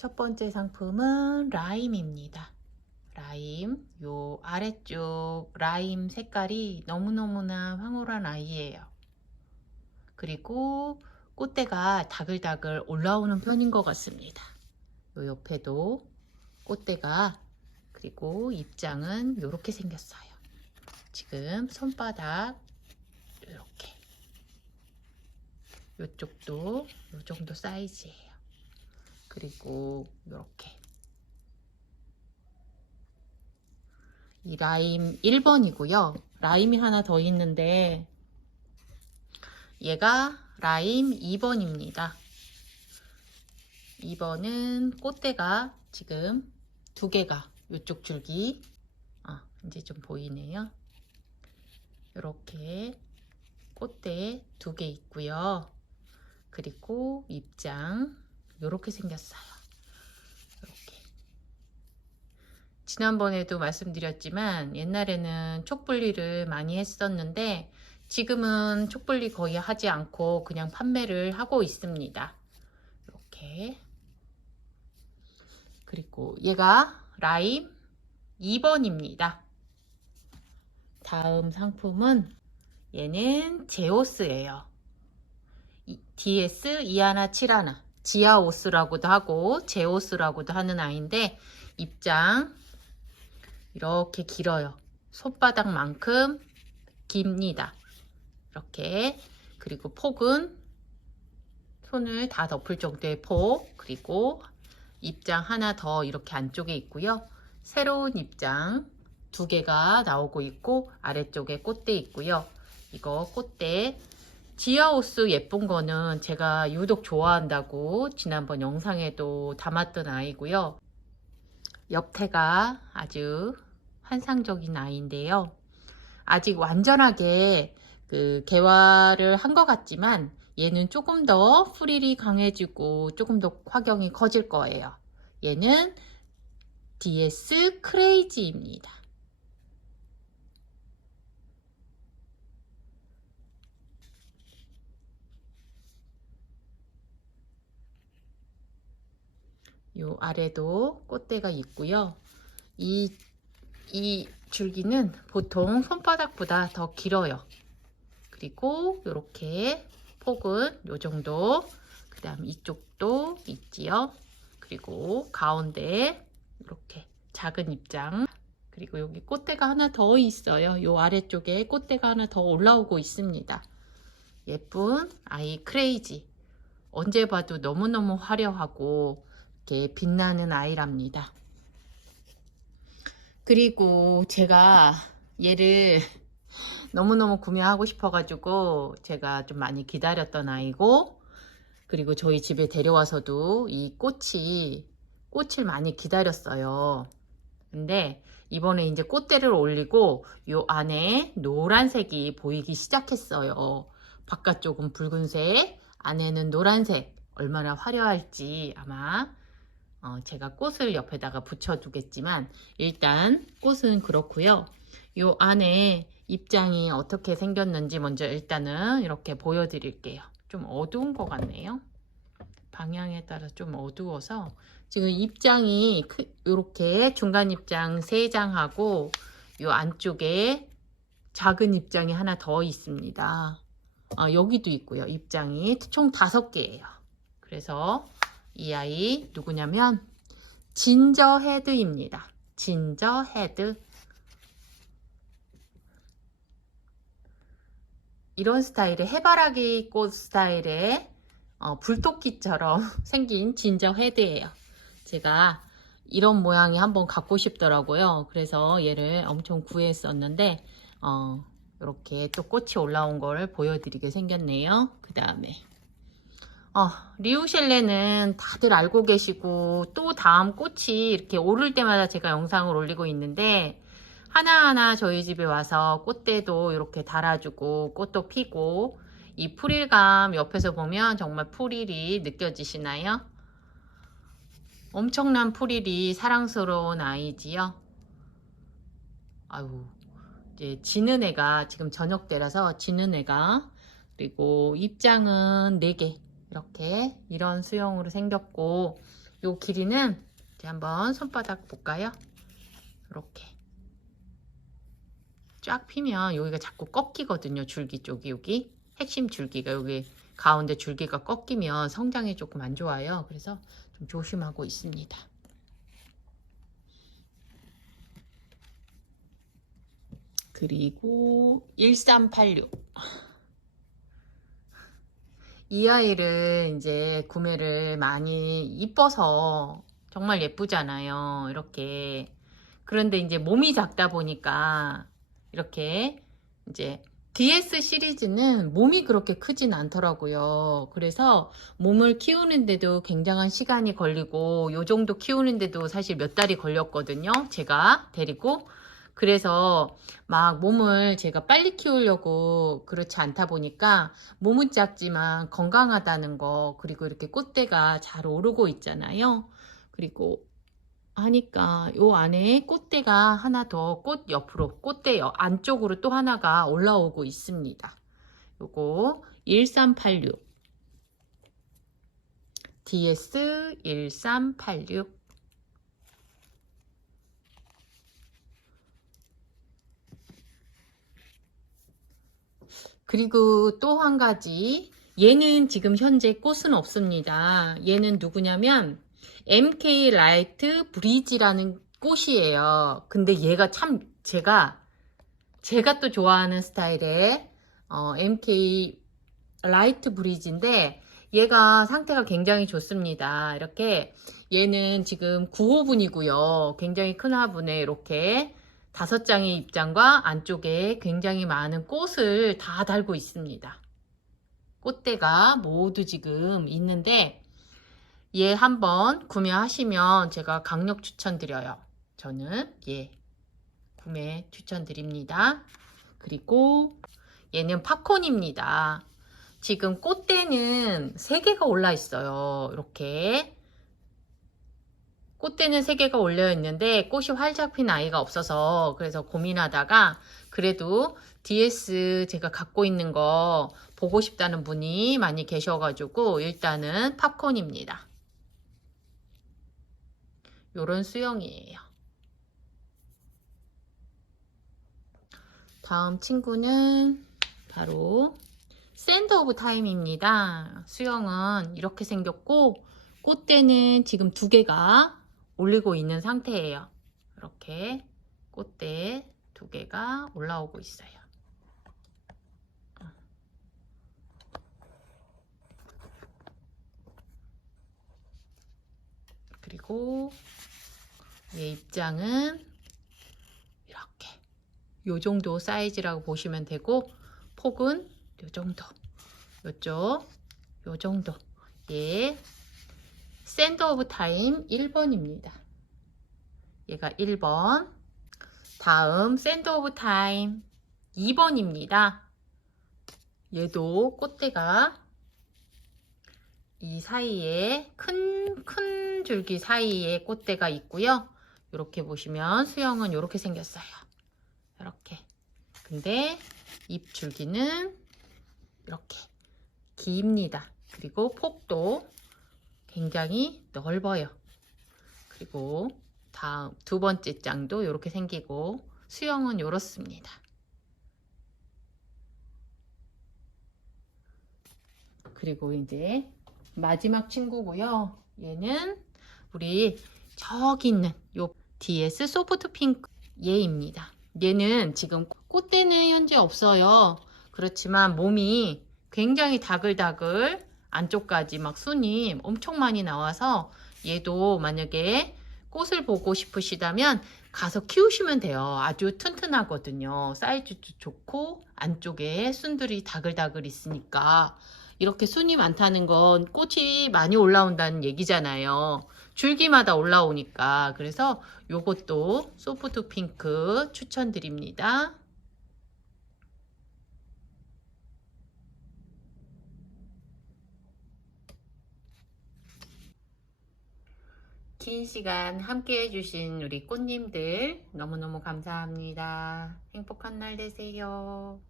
첫 번째 상품은 라임입니다. 라임, 요 아래쪽 라임 색깔이 너무너무나 황홀한 아이예요. 그리고 꽃대가 다글다글 올라오는 편인 것 같습니다. 요 옆에도 꽃대가 그리고 입장은 이렇게 생겼어요. 지금 손바닥 이렇게 이쪽도 이 정도 사이즈예요. 그리고 이렇게 이 라임 1번이고요. 라임이 하나 더 있는데 얘가 라임 2번입니다. 2번은 꽃대가 지금 두 개가 이쪽 줄기 아, 이제 좀 보이네요. 이렇게 꽃대 두 개 있고요. 그리고 입장 이렇게 생겼어요. 이렇게 지난번에도 말씀드렸지만 옛날에는 촉분리를 많이 했었는데 지금은 촉분리 거의 하지 않고 그냥 판매를 하고 있습니다. 이렇게 그리고 얘가 라임 2번입니다. 다음 상품은 얘는 제오스예요. DS 이하나 칠하나 지아오스라고도 하고 제오스라고도 하는 아이인데 입장 이렇게 길어요. 손바닥만큼 깁니다. 이렇게 그리고 폭은 손을 다 덮을 정도의 폭 그리고 입장 하나 더 이렇게 안쪽에 있고요. 새로운 입장 두 개가 나오고 있고 아래쪽에 꽃대 있고요. 이거 꽃대 지아오스 예쁜 거는 제가 유독 좋아한다고 지난번 영상에도 담았던 아이고요. 옆태가 아주 환상적인 아이인데요. 아직 완전하게 그 개화를 한 것 같지만 얘는 조금 더 프릴이 강해지고 조금 더 화경이 커질 거예요. 얘는 DS 크레이지입니다. 요 아래도 꽃대가 있고요. 이, 이 줄기는 보통 손바닥보다 더 길어요. 그리고 이렇게 폭은 요 정도. 그 다음 이쪽도 있지요. 그리고 가운데 이렇게 작은 입장. 그리고 여기 꽃대가 하나 더 있어요. 요 아래쪽에 꽃대가 하나 더 올라오고 있습니다. 예쁜 아이 크레이지. 언제 봐도 너무너무 화려하고 이렇게 빛나는 아이랍니다. 그리고 제가 얘를 너무너무 구매하고 싶어가지고 제가 좀 많이 기다렸던 아이고 그리고 저희 집에 데려와서도 이 꽃이 꽃을 많이 기다렸어요. 근데 이번에 이제 꽃대를 올리고 요 안에 노란색이 보이기 시작했어요. 바깥쪽은 붉은색, 안에는 노란색. 얼마나 화려할지 아마 어, 제가 꽃을 옆에다가 붙여두겠지만 일단 꽃은 그렇고요. 요 안에 입장이 어떻게 생겼는지 먼저 일단은 이렇게 보여드릴게요. 좀 어두운 것 같네요. 방향에 따라 좀 어두워서 지금 입장이 이렇게 중간 입장 3장하고 요 안쪽에 작은 입장이 하나 더 있습니다. 아, 여기도 있고요. 입장이 총 5개예요. 그래서 이 아이 누구냐면 진저 헤드입니다. 진저 헤드. 이런 스타일의 해바라기 꽃 스타일의 어, 불토끼처럼 생긴 진저 헤드예요. 제가 이런 모양이 한번 갖고 싶더라고요. 그래서 얘를 엄청 구했었는데 어, 이렇게 또 꽃이 올라온 걸 보여드리게 생겼네요. 그 다음에 어, 리우셸레는 다들 알고 계시고 또 다음 꽃이 이렇게 오를 때마다 제가 영상을 올리고 있는데 하나하나 저희 집에 와서 꽃대도 이렇게 달아주고 꽃도 피고 이 풀일감 옆에서 보면 정말 풀일이 느껴지시나요? 엄청난 풀일이 사랑스러운 아이지요. 아유 이제 지는 애가 지금 저녁 때라서 지는 애가 그리고 입장은 4개 이렇게 이런 수영으로 생겼고 요 길이는 이제 한번 손바닥 볼까요? 이렇게 쫙 피면 여기가 자꾸 꺾이거든요. 줄기 쪽이 여기 핵심 줄기가 여기 가운데 줄기가 꺾이면 성장이 조금 안 좋아요. 그래서 좀 조심하고 있습니다. 그리고 1386. 이 아이를 이제 구매를 많이 이뻐서 정말 예쁘잖아요. 이렇게. 그런데 이제 몸이 작다 보니까 이렇게 이제 DS 시리즈는 몸이 그렇게 크진 않더라고요. 그래서 몸을 키우는데도 굉장한 시간이 걸리고 요 정도 키우는데도 사실 몇 달이 걸렸거든요. 제가 데리고 그래서 막 몸을 제가 빨리 키우려고 그렇지 않다 보니까 몸은 작지만 건강하다는 거 그리고 이렇게 꽃대가 잘 오르고 있잖아요. 그리고 하니까 요 안에 꽃대가 하나 더 꽃 옆으로 꽃대 여- 안쪽으로 또 하나가 올라오고 있습니다. 요거 1386 DS 1386 그리고 또 한 가지 얘는 지금 현재 꽃은 없습니다. 얘는 누구냐면 MK 라이트 브리지라는 꽃이에요. 근데 얘가 참 제가 제가 또 좋아하는 스타일의 어, MK 라이트 브리지인데 얘가 상태가 굉장히 좋습니다. 이렇게 얘는 지금 9호분이고요. 굉장히 큰 화분에 이렇게 다섯 장의 입장과 안쪽에 굉장히 많은 꽃을 다 달고 있습니다. 꽃대가 모두 지금 있는데 얘 한번 구매하시면 제가 강력 추천드려요. 저는 얘 구매 추천드립니다. 그리고 얘는 팝콘입니다. 지금 꽃대는 3개가 올라 있어요. 이렇게 꽃대는 3개가 올려 있는데 꽃이 활짝 핀 아이가 없어서 그래서 고민하다가 그래도 DS 제가 갖고 있는 거 보고 싶다는 분이 많이 계셔가지고 일단은 팝콘입니다. 요런 수영이에요. 다음 친구는 바로 샌드 오브 타임입니다. 수영은 이렇게 생겼고 꽃대는 지금 두 개가 올리고 있는 상태예요. 이렇게 꽃대 두 개가 올라오고 있어요. 그리고 얘 입장은 이렇게 요 정도 사이즈라고 보시면 되고 폭은 요 정도 요쪽 요 정도 얘 샌드 오브 타임 1번입니다. 얘가 1번. 다음 샌드 오브 타임 2번입니다. 얘도 꽃대가 이 사이에 큰, 큰 줄기 사이에 꽃대가 있고요. 이렇게 보시면 수영은 이렇게 생겼어요. 이렇게. 근데 잎 줄기는 이렇게 깁니다. 그리고 폭도 굉장히 넓어요. 그리고 다음 두 번째 장도 이렇게 생기고 수영은 이렇습니다. 그리고 이제 마지막 친구고요. 얘는 우리 저기 있는 요 DS 소프트 핑크 얘입니다. 얘는 지금 꽃대는 현재 없어요. 그렇지만 몸이 굉장히 다글다글 안쪽까지 막 순이 엄청 많이 나와서 얘도 만약에 꽃을 보고 싶으시다면 가서 키우시면 돼요. 아주 튼튼하거든요. 사이즈도 좋고 안쪽에 순들이 다글다글 있으니까 이렇게 순이 많다는 건 꽃이 많이 올라온다는 얘기잖아요. 줄기마다 올라오니까 그래서 요것도 소프트 핑크 추천드립니다. 긴 시간 함께 해주신 우리 꽃님들 너무너무 감사합니다. 행복한 날 되세요.